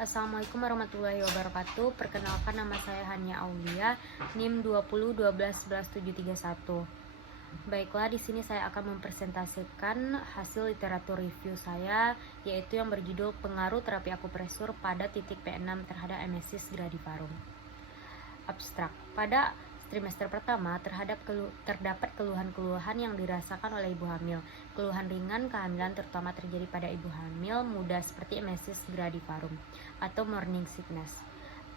Assalamualaikum warahmatullahi wabarakatuh. Perkenalkan, nama saya Hania Aulia, NIM 2012111731. Baiklah, di sini saya akan mempresentasikan hasil literatur review saya, yaitu yang berjudul Pengaruh Terapi Akupresur pada titik P6 terhadap emesis gradivarum. Abstrak. Pada trimester pertama terdapat keluhan-keluhan yang dirasakan oleh ibu hamil. Keluhan ringan kehamilan terutama terjadi pada ibu hamil muda seperti emesis gradivarum atau morning sickness.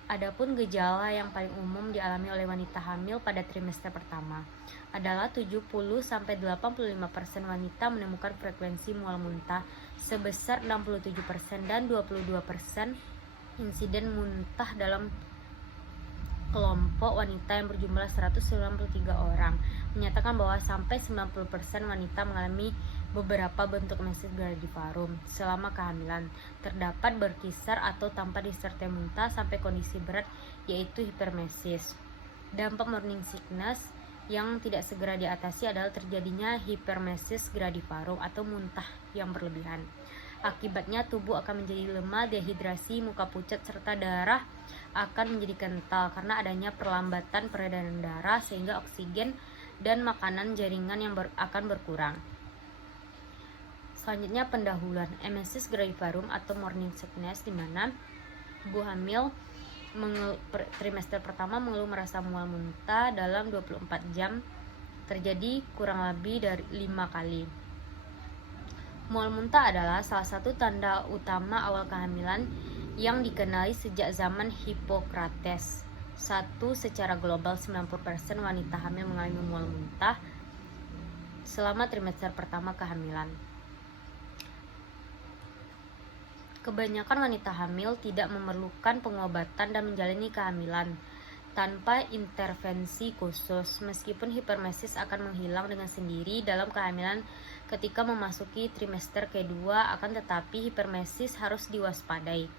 Adapun gejala yang paling umum dialami oleh wanita hamil pada trimester pertama adalah 70-85% wanita menemukan frekuensi mual muntah sebesar 67% dan 22% insiden muntah dalam kelompok wanita yang berjumlah 193 orang menyatakan bahwa sampai 90% wanita mengalami beberapa bentuk emesis gradivarum selama kehamilan. Terdapat berkisar atau tanpa disertai muntah sampai kondisi berat yaitu hipermesis. Dampak morning sickness yang tidak segera diatasi adalah terjadinya hipermesis gradivarum atau muntah yang berlebihan. Akibatnya tubuh akan menjadi lemah, dehidrasi, muka pucat, serta darah akan menjadi kental karena adanya perlambatan peredaran darah sehingga oksigen dan makanan jaringan yang akan berkurang. Selanjutnya pendahuluan emesis gradivarum atau morning sickness, di mana ibu hamil trimester pertama mengeluh merasa mual muntah dalam 24 jam, terjadi kurang lebih dari 5 kali. Mual muntah adalah salah satu tanda utama awal kehamilan yang dikenali sejak zaman Hippocrates. Secara global 90% wanita hamil mengalami mual muntah selama trimester pertama kehamilan. Kebanyakan wanita hamil tidak memerlukan pengobatan dan menjalani kehamilan tanpa intervensi khusus, meskipun hipermesis akan menghilang dengan sendiri dalam kehamilan ketika memasuki trimester kedua, akan tetapi hipermesis harus diwaspadai.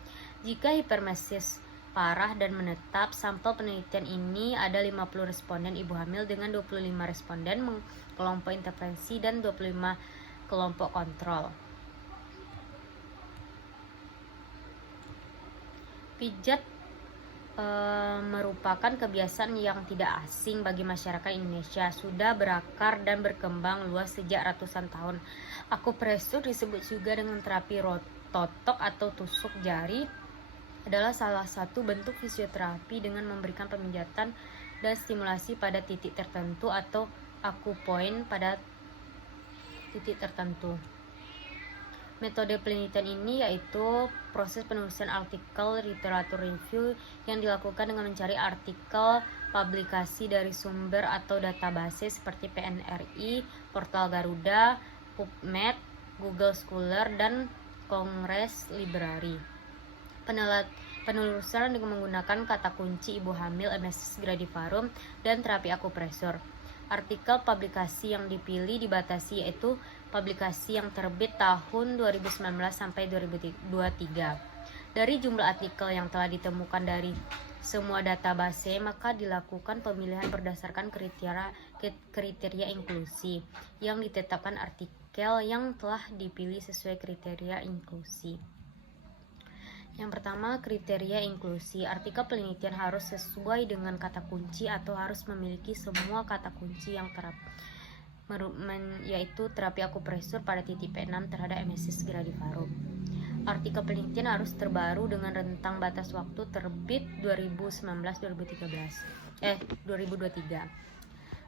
Jika hipermesis parah dan menetap, sampel penelitian ini ada 50 responden ibu hamil dengan 25 responden kelompok intervensi dan 25 kelompok kontrol. Pijat merupakan kebiasaan yang tidak asing bagi masyarakat Indonesia, sudah berakar dan berkembang luas sejak ratusan tahun. Akupresur, disebut juga dengan terapi totok atau tusuk jari, adalah salah satu bentuk fisioterapi dengan memberikan pemijatan dan stimulasi pada titik tertentu atau akupoint pada titik tertentu. Metode penelitian ini yaitu proses penulisan artikel literatur review yang dilakukan dengan mencari artikel publikasi dari sumber atau database seperti PNRI, Portal Garuda, PubMed, Google Scholar, dan Congress Library. Penelusuran dengan menggunakan kata kunci ibu hamil, emesis gradivarum, dan terapi akupresur. Artikel publikasi yang dipilih dibatasi, yaitu publikasi yang terbit tahun 2019 sampai 2023. Dari jumlah artikel yang telah ditemukan dari semua database, maka dilakukan pemilihan berdasarkan kriteria inklusi yang ditetapkan artikel yang telah dipilih sesuai kriteria inklusi. Yang pertama, kriteria inklusi. Artikel penelitian harus sesuai dengan kata kunci atau harus memiliki semua kata kunci yang yaitu terapi akupresur pada titik P6 terhadap emesis gradivarum. Artikel penelitian harus terbaru dengan rentang batas waktu terbit 2023.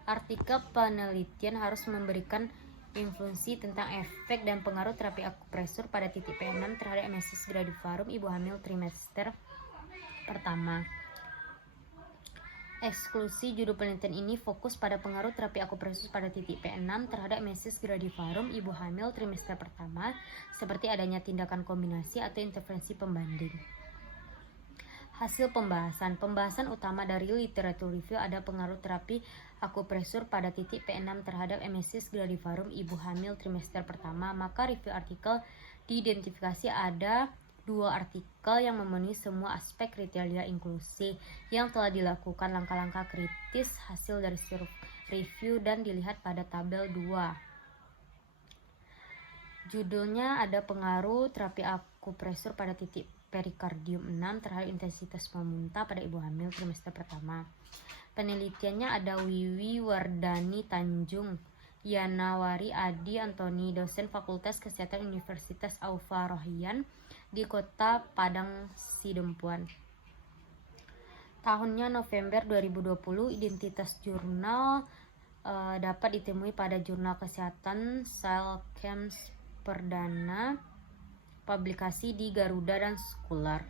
Artikel penelitian harus memberikan informasi tentang efek dan pengaruh terapi akupresur pada titik P6 terhadap emesis gradivarum ibu hamil trimester pertama. Eksklusi judul penelitian ini fokus pada pengaruh terapi akupresur pada titik P6 terhadap emesis gradivarum ibu hamil trimester pertama, seperti adanya tindakan kombinasi atau intervensi pembanding. Hasil pembahasan utama dari literatur review ada pengaruh terapi akupresur pada titik P6 terhadap emesis gradivarum ibu hamil trimester pertama. Maka review artikel diidentifikasi ada 2 artikel yang memenuhi semua aspek kriteria inklusi yang telah dilakukan langkah-langkah kritis hasil dari review dan dilihat pada tabel 2. Judulnya ada pengaruh terapi akupresur pada titik perikardium 6 terhadap intensitas mual muntah pada ibu hamil trimester pertama. Penelitiannya ada Wiwi Wardani Tanjung, Yanawari Adi Antoni, dosen Fakultas Kesehatan Universitas Aufa Rohyan di Kota Padang Sidempuan. Tahunnya November 2020, identitas jurnal dapat ditemui pada Jurnal Kesehatan Cell Chems Perdana, publikasi di Garuda dan Scholar.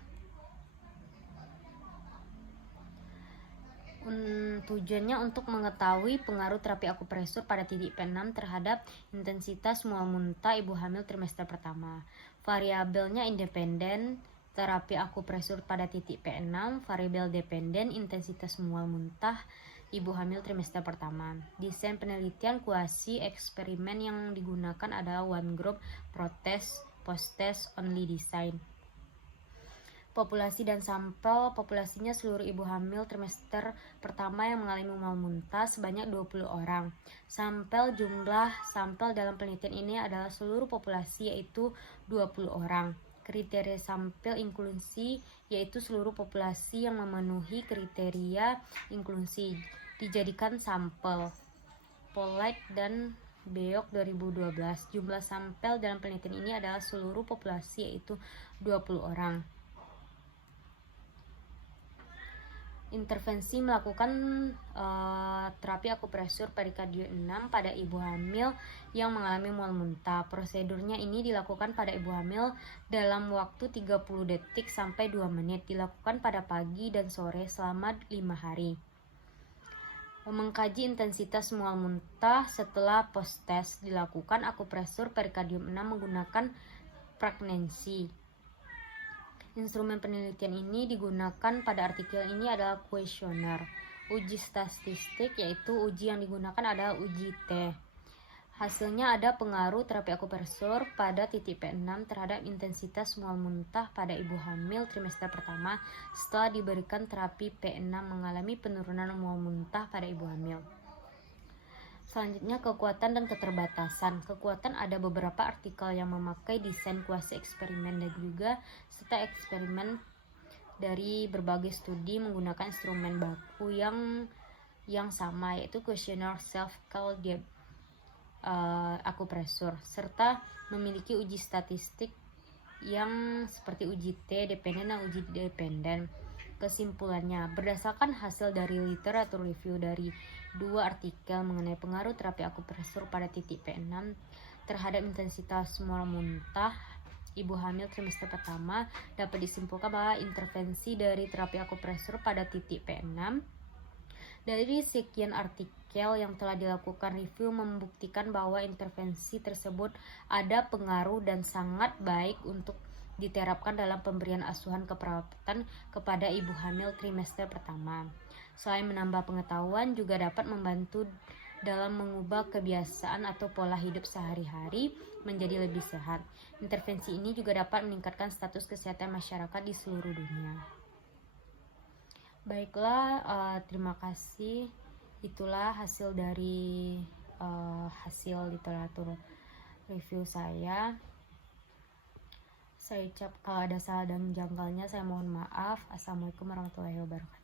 Tujuannya untuk mengetahui pengaruh terapi akupresur pada titik P6 terhadap intensitas mual muntah ibu hamil trimester pertama. Variabelnya independen terapi akupresur pada titik P6, variabel dependen intensitas mual muntah ibu hamil trimester pertama. Desain penelitian kuasi eksperimen yang digunakan adalah one group protest post-test only design. Populasi dan sampel, populasinya seluruh ibu hamil trimester pertama yang mengalami mual muntah sebanyak 20 orang. Jumlah sampel dalam penelitian ini adalah seluruh populasi yaitu 20 orang. Kriteria sampel inklusi yaitu seluruh populasi yang memenuhi kriteria inklusi dijadikan sampel. Polite dan Beok 2012. Jumlah sampel dalam penelitian ini adalah seluruh populasi yaitu 20 orang. Intervensi melakukan terapi akupresur perikardium 6 pada ibu hamil yang mengalami mual muntah. Prosedurnya ini dilakukan pada ibu hamil dalam waktu 30 detik sampai 2 menit. Dilakukan pada pagi dan sore selama 5 hari. Mengkaji intensitas mual muntah setelah post-test, dilakukan akupresur perikardium 6 menggunakan pregnancy. Instrumen penelitian ini digunakan pada artikel ini adalah kuesioner. Uji statistik yaitu uji yang digunakan adalah uji T. Hasilnya ada pengaruh terapi akupresur pada titik P6 terhadap intensitas mual muntah pada ibu hamil trimester pertama setelah diberikan terapi P6 mengalami penurunan mual muntah pada ibu hamil. Selanjutnya, kekuatan dan keterbatasan. Kekuatan ada beberapa artikel yang memakai desain kuasi eksperimen dan juga serta eksperimen dari berbagai studi menggunakan instrumen baku yang sama yaitu kuesioner self-call akupresur serta memiliki uji statistik yang seperti uji T dependen dan uji dependen. Kesimpulannya, berdasarkan hasil dari literatur review dari 2 artikel mengenai pengaruh terapi akupresur pada titik P6 terhadap intensitas mual muntah ibu hamil trimester pertama, dapat disimpulkan bahwa intervensi dari terapi akupresur pada titik P6 dari sekian artikel yang telah dilakukan review membuktikan bahwa intervensi tersebut ada pengaruh dan sangat baik untuk diterapkan dalam pemberian asuhan keperawatan kepada ibu hamil trimester pertama. Selain menambah pengetahuan, juga dapat membantu dalam mengubah kebiasaan atau pola hidup sehari-hari menjadi lebih sehat. Intervensi ini juga dapat meningkatkan status kesehatan masyarakat di seluruh dunia. Baiklah, terima kasih. Itulah hasil dari hasil literatur review saya. Saya ucap kalau ada salah dan janggalnya saya mohon maaf. Assalamualaikum warahmatullahi wabarakatuh.